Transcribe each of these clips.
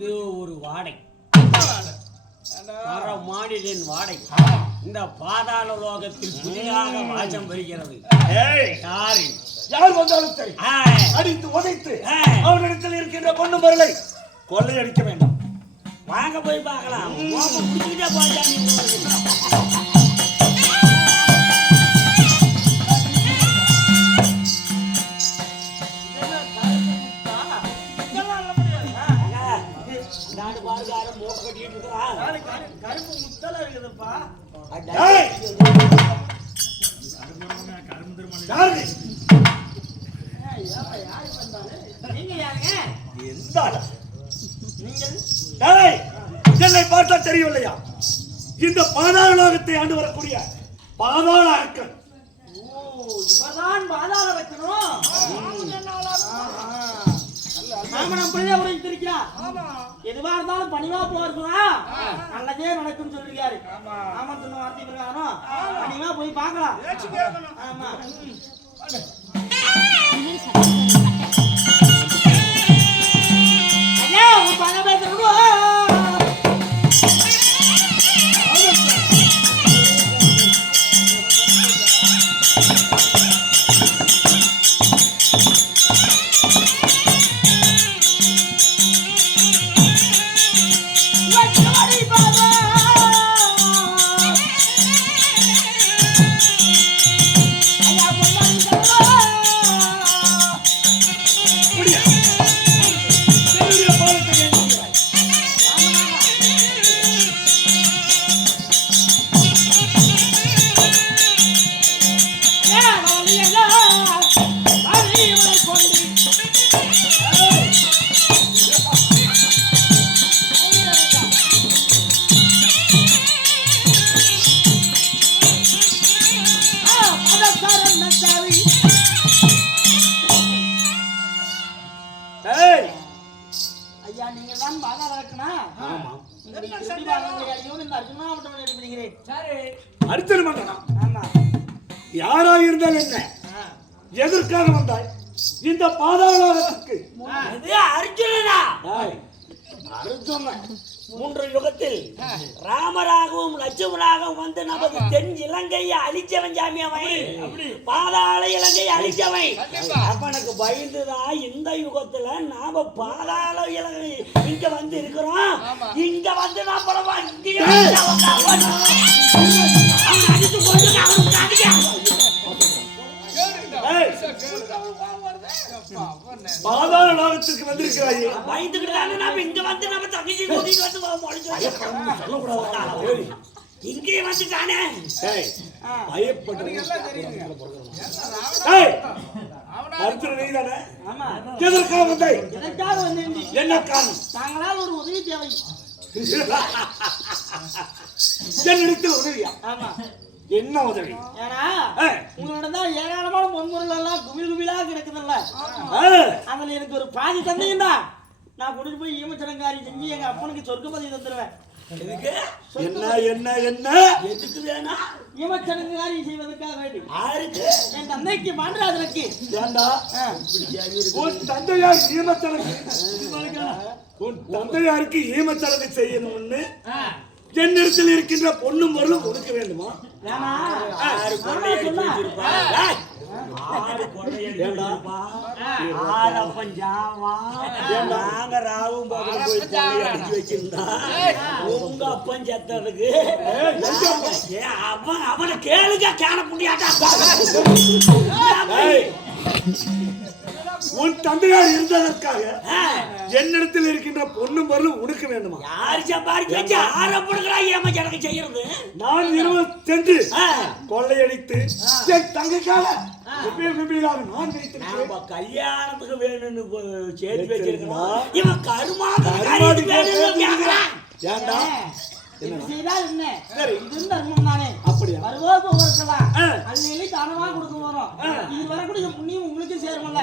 இது ஒரு வாடை, மாநிலின் வாடை இந்த பாதாள லோகத்தில் புதிதாக வாசம் பெறுகிறது. யார் வந்தாலும் சரி அடித்து உதைத்து அவனிடத்தில் இருக்கின்ற பொண்ணு பொருளை கொள்ளையடிக்க வேண்டாம். வாங்க போய் பார்க்கலாம். முடிச்சுக்கிட்டே போச்சா கருப்பு முத்தல இருக்குதுப்பா. என்னை பார்த்தா தெரியவில்லையா? இந்த பாதாள லோகத்தை ஆண்டு வரக்கூடிய பாதாள அரக்கன். இவதான் பாதாள வைக்கணும். எதுவா இருந்தாலும் பணிவா போறா நல்லதே நடக்கும் சொல்லிருக்காரு. ஆமா சொன்ன வார்த்தை பிரகாரம் பணிவா போய் பார்க்கலாம். ஆமா ஐயா உன் பண பேசுறோம். யாராக இருந்தால் என்ன? எதற்காக வந்தாய் இந்த பாதாளத்துக்கு? அர்ஜுனனா? அர்ஜுனன் மூன்று யுகத்தில் ராமராகவும் லட்சுமணாகவும் வந்து நமது தென் இலங்கையை அழிச்சவன் சாமி. அவன் பாதாள இலங்கையை அழிச்சவன். அவனுக்கு பயந்துதான் இந்த யுகத்துல நாம பாதாள இலங்கை இங்க வந்து இருக்கிறோம். இங்க வந்து நான் படவா இங்கேயே அடித்து கொண்டு பாதாள லோகத்திற்கு வந்திருக்கிறாய். பயந்துக்கிட்டு நாம இங்க வந்து நம்ம தங்கச்சி கூட்டிட்டு வந்து இங்கே வந்துட்டானே. எதற்காக வந்தாய்? என்ன காரணம்? நாங்களால் ஒரு உதவி தேவை. என்னிடத்தில் உதவியா? ஆமா. என்ன உதவி? ஏன்னா உங்களோட தான் ஏராளமான பொன்முறைகள் எல்லாம் குமிழ் குமிழாக கிடக்குதுல்ல, அதுல எனக்கு ஒரு பாதி தந்தீங்கன்னா நான் கொண்டு போய் ஈமச்சடங்காரி செஞ்சு எங்க அப்பனுக்கு சொர்க்கபதி தந்துடுவேன். என்ன என்ன என்ன எதுக்கு வேணா? ஈமச்சடங்காரி செய்வதற்காக வேண்டி. யாருக்கு? என் தந்தைக்கு மாண்டராஜனுக்கு. ஏண்டா உன் தந்தையார் ஈமச்சடங்கு, உன் தந்தையாருக்கு ஈமச்சடங்கு செய்யணும்னு என்னிடத்தில் இருக்கின்ற பொண்ணும் பொருளும் கொடுக்க வேண்டுமா? நாங்க ராவும் அடிச்சு வச்சிருந்தா உங்க அப்பன் செத்ததுக்கு அவனை கேளுங்க கேன புண்டியாட்டா. உன் தந்தையார் இருந்ததற்காக என்னிடத்தில் இருக்கின்ற பொண்ணும் பொருளும் உடுக்க வேண்டுமா? யாரு சம்பாதிச்சு வச்சு ஆரம்பிடுகிறாய் ஏமா எனக்கு செய்யறது? நான் இரவு சென்று கொள்ளையடித்து என் தங்கைக்காக நான் கல்யாணத்துக்கு வேணும்னு சேர்த்து வச்சிருக்கோம். இவன் கருமாதி ஏண்டா செய்தால் என்ன? இது தர்மம் தானே. அப்படியா? வருவோம் போவதற்கெல்லாம் அள்ளி தானமா கொடுக்க வரோம். இது வரக்கூடிய புண்ணியம் உங்களுக்கு சேரும்ல.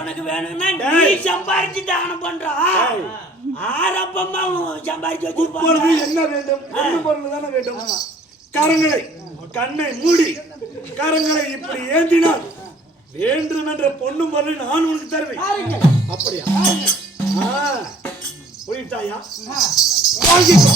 உனக்கு வேணும்னா நீ சம்பாதிச்சு தானம் பண்றான். ஆரம்பமா சம்பாதிச்சு வச்சிருப்பாங்க. என்ன வேண்டும்? பொண்ணு பொருள் தானே வேண்டும். கரங்களை கண்ணை மூடி கரங்களை இப்படி ஏந்தினால் வேண்டும் என்ற பொண்ணும் பொருளை நான் உனக்கு தருவேன். அப்படியா? புரியுதாயா? வாங்கிக்கோ.